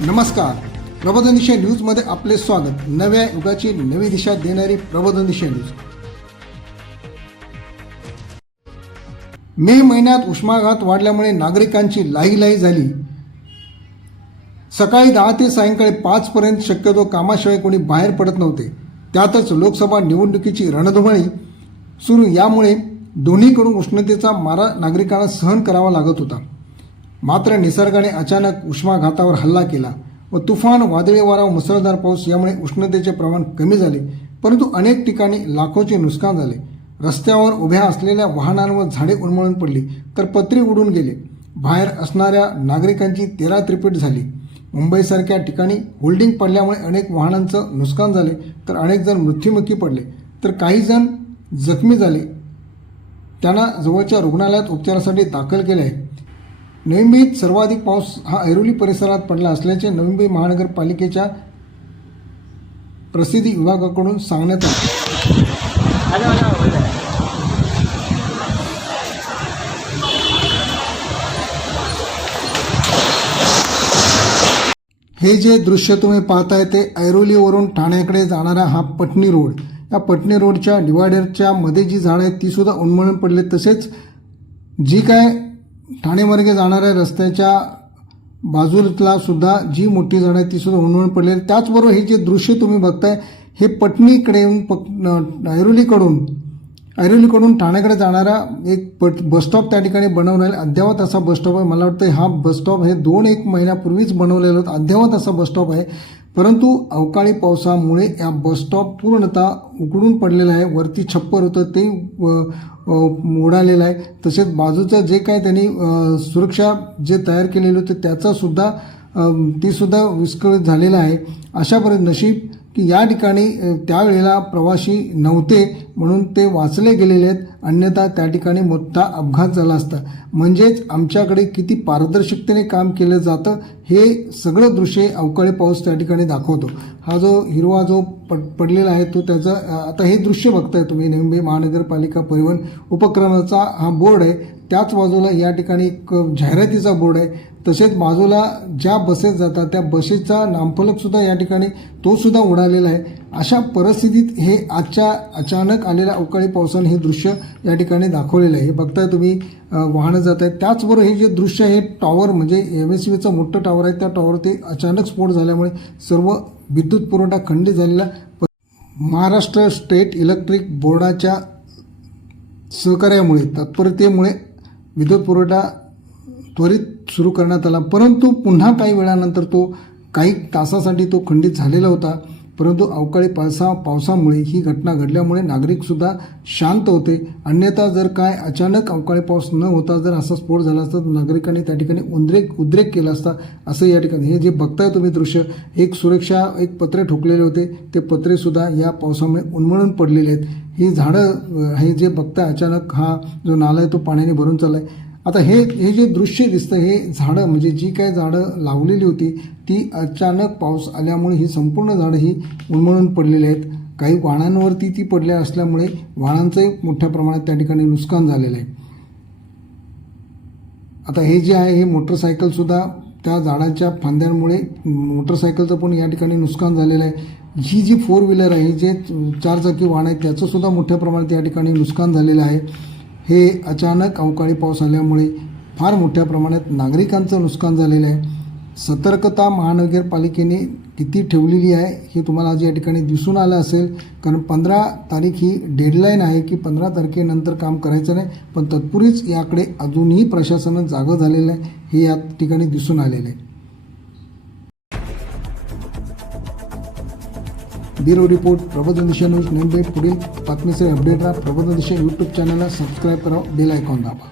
नमस्कार. प्रबोधन दिशा न्यूजमध्ये आपले स्वागत. नव्या युगाची नवी दिशा देणारी प्रबोधन दिशा न्यूज. मे महिन्यात उष्माघात वाढल्यामुळे नागरिकांची लाही लाही झाली. सकाळी दहा ते सायंकाळी पाचपर्यंत शक्यतो कामाशिवाय कोणी बाहेर पडत नव्हते. त्यातच लोकसभा निवडणुकीची रणधुमाळी सुरू. यामुळे दोन्हीकडून उष्णतेचा मारा नागरिकांना सहन करावा लागत होता. मात्र निसर्गाने अचानक उष्माघातावर हल्ला केला व तुफान वादळी वारा व मुसळधार पाऊस यामुळे उष्णतेचे प्रमाण कमी झाले. परंतु अनेक ठिकाणी लाखोचे नुकसान झाले. रस्त्यावर उभ्या असलेल्या वाहनांवर झाडे उन्मळून पडली तर पत्रे उडून गेले. बाहेर असणाऱ्या नागरिकांची तेरा त्रिपीट झाली. मुंबईसारख्या ठिकाणी होल्डिंग पडल्यामुळे अनेक वाहनांचं नुकसान झाले तर अनेक जण मृत्युमुखी पडले. तर काही जण जखमी झाले. त्यांना जवळच्या रुग्णालयात उपचारासाठी दाखल केले आहे. नोव्हेंबरीत सर्वाधिक पाऊस हा ऐरोली परिसरात पडला असल्याचे नवी मुंबई महानगरपालिकेच्या प्रसिद्धी विभागाकडून सांगण्यात आले. हे जे दृश्य तुम्ही पाहताय ते ऐरोलीवरून ठाण्याकडे जाणारा हा पटणी रोड. या पटणी रोडच्या डिवायडरच्या मध्ये जी झाडं आहेत ती सुद्धा उन्मळून पडले. तसेच जी काय ठाणेमार्गे जाणाऱ्या रस्त्याच्या बाजूला सुद्धा जी मोठी झाडं आहेत ती सुद्धा पडलेली पडले त्याचबरोबर हे जे दृश्य तुम्ही बघताय हे पटणीकडे पक ऐरोलीकडून ऐरोलीकडून ठाण्याकडे जाणारा एक पट बसस्टॉप त्या ठिकाणी बनवलेला आहे. अद्यावत असा बसस्टॉप आहे. मला वाटतं हा बसस्टॉप हे दोन एक महिन्यापूर्वीच बनवलेलं होतं अद्यावत असा बसस्टॉप आहे. परंतु अवकाळी पावसामुळे या बसस्टॉप पूर्णतः उघडून पडलेला आहे. वरती छप्पर होतं ते उडालेलं आहे. तसेच बाजूचं जे काय त्यांनी सुरक्षा जे तयार केलेलं होतं त्याचासुद्धा तीसुद्धा सुद्धा विस्कळीत झालेलं आहे. अशापर्यंत नशीब की या ठिकाणी त्यावेळेला प्रवासी नव्हते म्हणून ते वाचले गेलेले आहेत. अन्यथा त्या ठिकाणी मोठा अपघात झाला असता. म्हणजेच आमच्याकडे किती पारदर्शकतेने काम केलं जातं हे सगळं दृश्य अवकाळी पाऊस त्या ठिकाणी दाखवतो. हा जो हिरवा जो पड पडलेला आहे तो त्याचा आता हे दृश्य बघताय तुम्ही नवी मुंबई महानगरपालिका परिवहन उपक्रमाचा हा बोर्ड आहे. त्याच बाजूला या ठिकाणी एक जाहिरातीचा बोर्ड आहे. तसेच बाजूला ज्या बसेस जातात त्या बसेसचा नामफलकसुद्धा या ठिकाणी तोसुद्धा उडालेला आहे. अशा परिस्थितीत हे आजच्या अचानक आलेल्या अवकाळी पावसानं हे दृश्य या ठिकाणी दाखवलेलं आहे. हे बघताय तुम्ही वाहनं जात आहेत. त्याचबरोबर हे जे दृश्य आहे टॉवर म्हणजे एम एस सीचं मोठं टॉवर आहे. त्या टॉवर ते अचानक स्फोट झाल्यामुळे सर्व विद्युत पुरवठा खंडित झालेला महाराष्ट्र स्टेट इलेक्ट्रिक बोर्डाच्या सहकार्यामुळे तत्परतेमुळे विद्युत पुरवठा त्वरित सुरू करण्यात आला. परंतु पुन्हा काही वेळानंतर तो काही तासासाठी तो खंडित झालेला होता. परंतु अवकाळी पावसा पावसामुळे ही घटना घडल्यामुळे नागरिकसुद्धा शांत होते. अन्यथा जर काय अचानक अवकाळी पाऊस न होता जर असा स्फोट झाला असता तर नागरिकांनी त्या ठिकाणी उद्रेक उद्रेक केला असता असं या ठिकाणी हे जे बघताय तुम्ही दृश्य एक सुरक्षा एक पत्रे ठोकलेले होते. ते पत्रेसुद्धा या पावसामुळे उन्मळून पडलेले आहेत. ही झाडं हे जे बघताय अचानक हा जो नाला आहे तो पाण्याने भरून चालला आहे आता हे हे जे दृश्य दिसतं हे झाडं म्हणजे जी काय झाडं लावलेली होती ती अचानक पाऊस आल्यामुळे ही संपूर्ण झाडं ही उन्मळून पडलेली आहेत. काही वाहनांवरती ती पडल्या असल्यामुळे वाहनांचंही मोठ्या प्रमाणात त्या ठिकाणी नुकसान झालेलं आहे. आता हे जे आहे हे मोटरसायकलसुद्धा त्या झाडांच्या फांद्यांमुळे मोटरसायकलचं पण या ठिकाणी नुकसान झालेलं आहे. ही जी फोर व्हीलर आहे जे चारचाकी वाहन आहे त्याचंसुद्धा मोठ्या प्रमाणात या ठिकाणी नुकसान झालेलं आहे. हे अचानक अवकाळी पाऊस आल्यामुळे फार मोठ्या प्रमाणात नागरिकांचं नुकसान झालेलं आहे. सतर्कता महानगरपालिकेने किती ठेवलेली आहे हे तुम्हाला आज या ठिकाणी दिसून आलं असेल. कारण पंधरा तारीख ही डेडलाईन आहे की पंधरा तारखेनंतर काम करायचं नाही. पण तत्पूर्वीच याकडे अजूनही प्रशासनात जागं झालेलं आहे. हे या ठिकाणी दिसून आलेलं आहे. Bureau report Prabodhan Disha news, name plate પુડીલ બાતમીસર અપડેટના પ્રબોધન દિશા યુટ્યુબ ચેનલને સબસ્ક્રાઇબ કરો, બેલ આઇકોન દાબો.